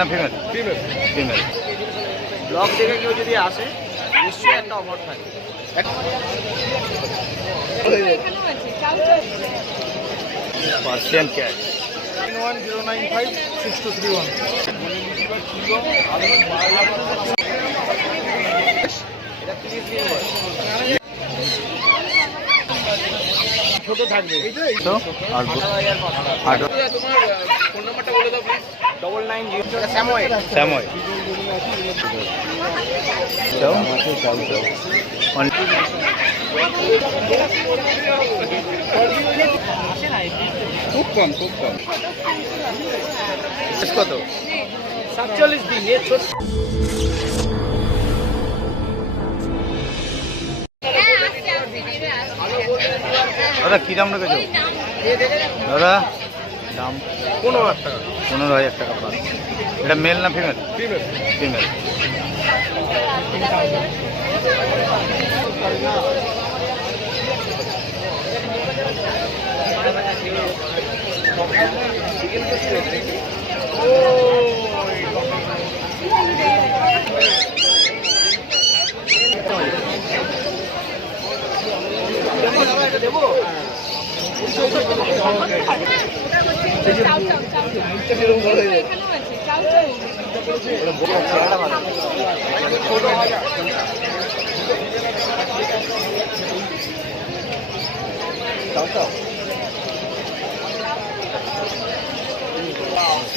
না female? Female. Female. Blog দেখে কেউ যদি আসে নিশ্চয়ই একটা অফার থাকে। Persian cat. 91095623 এটা 30 দিন বয়স। ছোট থাকবে তো আর 18,500। তোমার ফোন নাম্বারটা বলে দাও প্লিজ। 99 স্যামোয়েড। স্যাময়। খুব কম খুব কম। কত? 47 দিন। এর ছোট দাদা কী দাম রেখেছো দাদা? দাম 15,000 টাকা। 15,000 টাকা পার। এটা মেল না ফিমেল? ফিমেল। ফিমেল। দেবো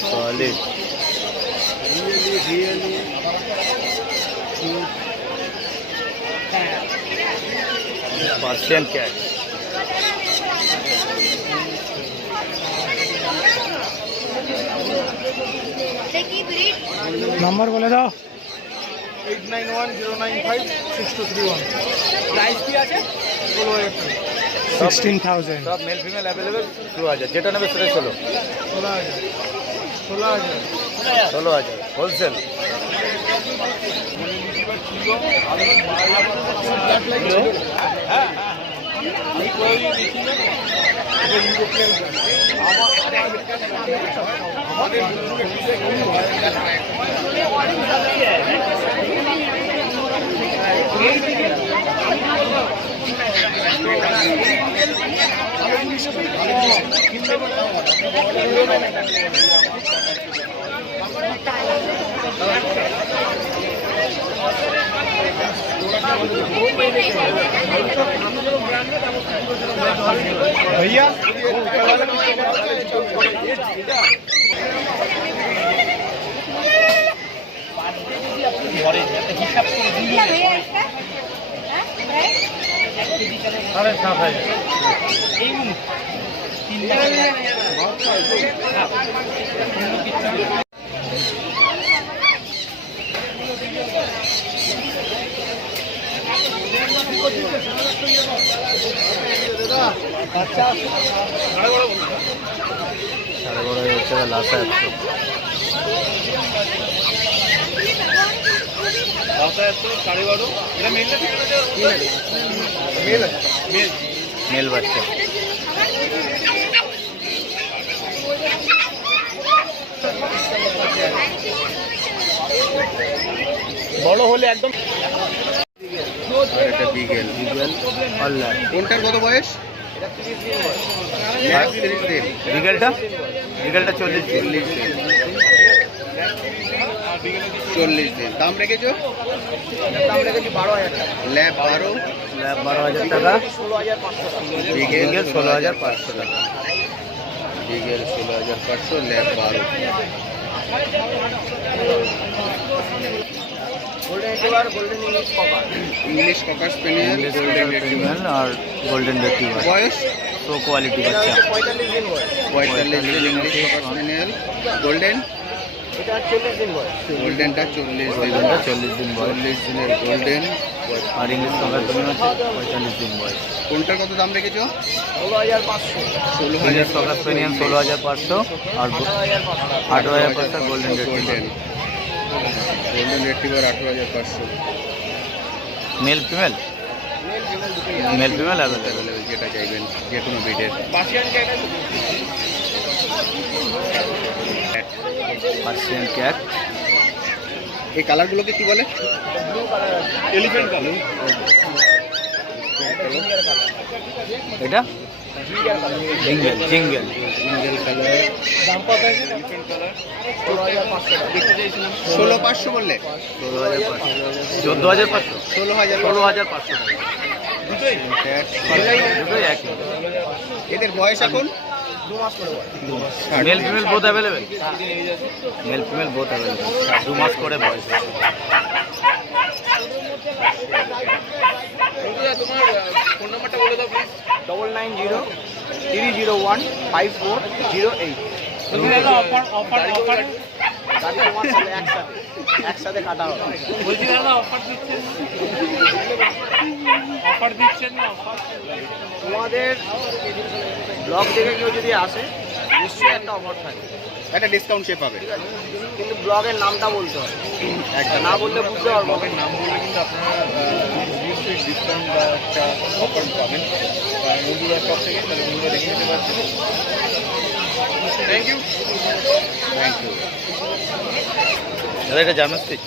সলিড। Persian cat. নাম্বার বলে দাও। 8910956231। প্রাইস কি আছে? 16,000 টাকা। 16,000। সব মেল ফিমেল অ্যাভেলেবেল। 2,000 যেটা নেবে সেটাই 16,000। 16,000 হোলসেল। भैया সাড়ে 12,000 টাকা লাসা 100। মেল বাচ্চা। বড় হলে একদম। আর এটা বিগেল। বিগেল অল্লা। কোনটার কত বয়স? এটা 30 দিন বয়স। 30 দিন। বিগেলটা? বিগেলটা 40 দিন। 40 দিন। দাম রেখেছো? দাম রেখেছি 12,000 টাকা। ল্যাব 12। ল্যাব 12,000 টাকা। 16,500 টাকা। বিগেল 16,500 টাকা। Beagle 16,500, lab 12। Golden retriever, golden English cocker. English cocker spaniel, golden retriever. আর গোল্ডেন রিট্রিভার। বয়স? তো কোয়ালিটি বাচ্চা। 45 দিন বয়স। 45 দিন ইংলিশ কপার স্পেনিয়েল। গোল্ডেন? এটা 40 দিন বয়স। গোল্ডেনটা 40 দিন। গোল্ডেনটা 40 দিন বয়স। 40 দিনের গোল্ডেন। আর ইংলিশ কভার তুমি আছে 45 দিন বয়স। কোনটার কত দাম রেখেছো? 16,500। ইংলিশ কভার স্পেনিয়ান 16,500 আর 18,500 golden retriever. Golden retriever 18,500। Male female? Male female available. যেটা চাইবেন যে কোনো ব্রিডের। Persian cat. এই কালারগুলোকে কি বলে? Elephant colour. এটা জিঙ্গেল জিঙ্গেল। সিঙ্গেল কালার দাম কত আছে? 16,500 বললে? 14,500 16,500 দুটোই? দুটোই একই। এদের বয়স এখন male female both available. Male female both available. 2 মাস করে বয়স। তোমার ফোন নাম্বারটা বলে দাও প্লিজ। 9903015408। দাদা তোমার সাথে একসাথে কাটা হবে। বলছি দাদা অফার দিচ্ছেন? অফার দিচ্ছেন না? অফার তোমাদের ব্লগ দেখে কেউ যদি আসে নিশ্চয়ই একটা অফার থাকে, একটা ডিসকাউন্ট সে পাবে। ঠিক আছে, কিন্তু ব্লগের নামটা বলতে হবে, একটা না বললে বুঝতে পারবো না। নাম বললে কিন্তু আপনারা ডিসকাউন্ট বা একটা অফার পাবেন বন্ধুরা সব থেকে, তাহলে বন্ধুরা দেখে নিতে পারছেন। Thank you. দাদা এটা জার্মান স্টিক।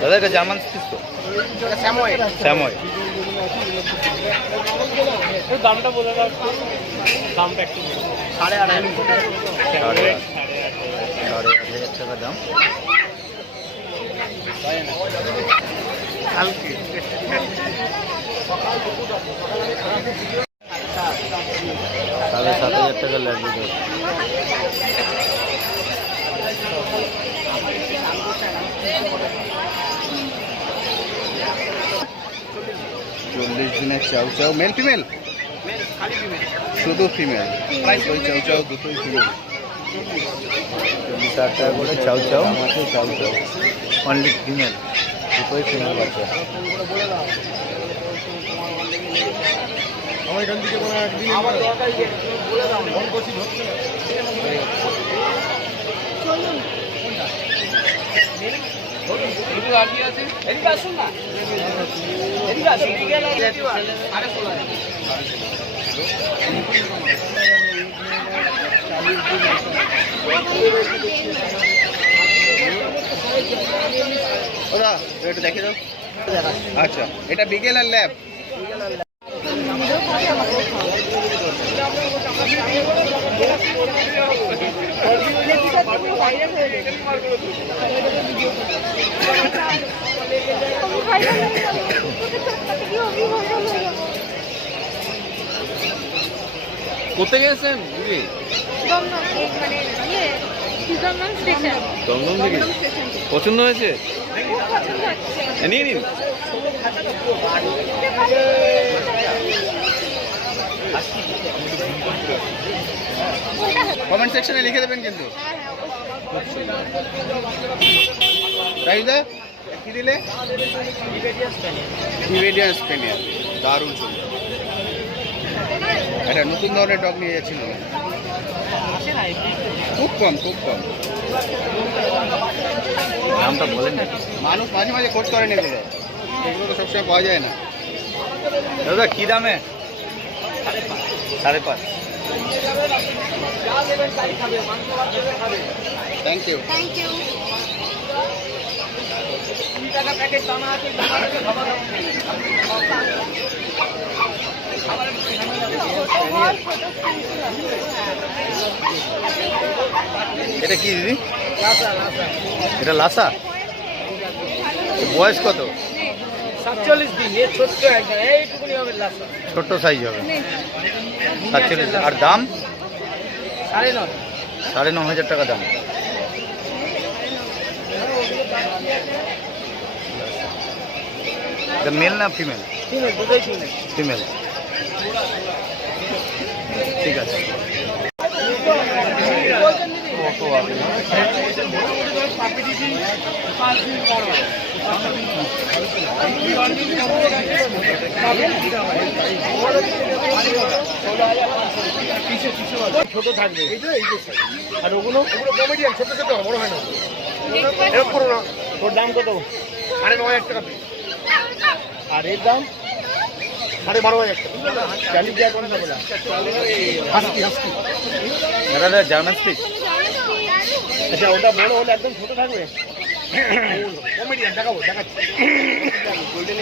দাদা এটা জার্মান স্টিক তো? স্যামোয়েড। স্যাময়। দামটা বলে দাও একটু। দামটা একটু 8,500। 8,500 টাকা দাম। কালকে 7,500 টাকা লাগবে। চল্লিশ দিনের চাউ চাউ মেল ফিমেল? খালি ফিমেল। শুধু ফিমেল। ওই চাউ চাউ দুটোই ফিমেল। 40,000 টাকা করে চাউ চাউ। চাউ চাউ অনলি ফিমেল, দুটোই ফিমেল বাচ্চা। আমার এখান থেকে মনে হয় আমার দরকার বলে দাও না। এদিকে আসুন না, এদিকে আসুন। আরে শোনা ওরা একটু দেখে দাও। আচ্ছা, এটা বিকেল আর ল্যাব? কোথায় গেছেন দিদি? দমদম থেকে পছন্দ হয়েছে? নিয়ে নিন। কমেন্ট সেকশনে লিখে দেবেন কিন্তু। রাইদা কি দিলে? টিবেটিয়ান স্পেনিয়াল। দারুণ সুন্দর। একটা নতুন ধরনের ডগ নিয়ে যাচ্ছিল। খুব কম। নামটা বলেন না। মানুষ মাঝে মাঝে খোঁজ করেন এগুলো তো সবসময় পাওয়া যায় না। দাদা কি দামে? 5.5। Thank you. এটা কি দিদি? এটা লাসা। বয়স কত? 47 দিন। এ ছোট্ট একদম, এইটুকুনি হবে লাস্ট। ছোট্ট সাইজ হবে। 47। আর দাম? 9.5। 9,500 টাকা দাম। এটা মেল না ফিমেল? ফিমেল, দুটোই ফিমেল। ফিমেল। ঠিক আছে। ছোট থাকবে আর ওগুলো কমেডিয়ান ছোট ছোট বড় হয় না। এরকম করো না। ওর দাম কত? 9,500 টাকা। আর এর দাম 12,500 জানি কি এখন না বলা হাস্কি দাদা জার্মান স্পিচ আচ্ছা ওটা বড় হলে একদম ছোট থাকবে কমেডিয়ান দেখাচ্ছি গোল্ডেন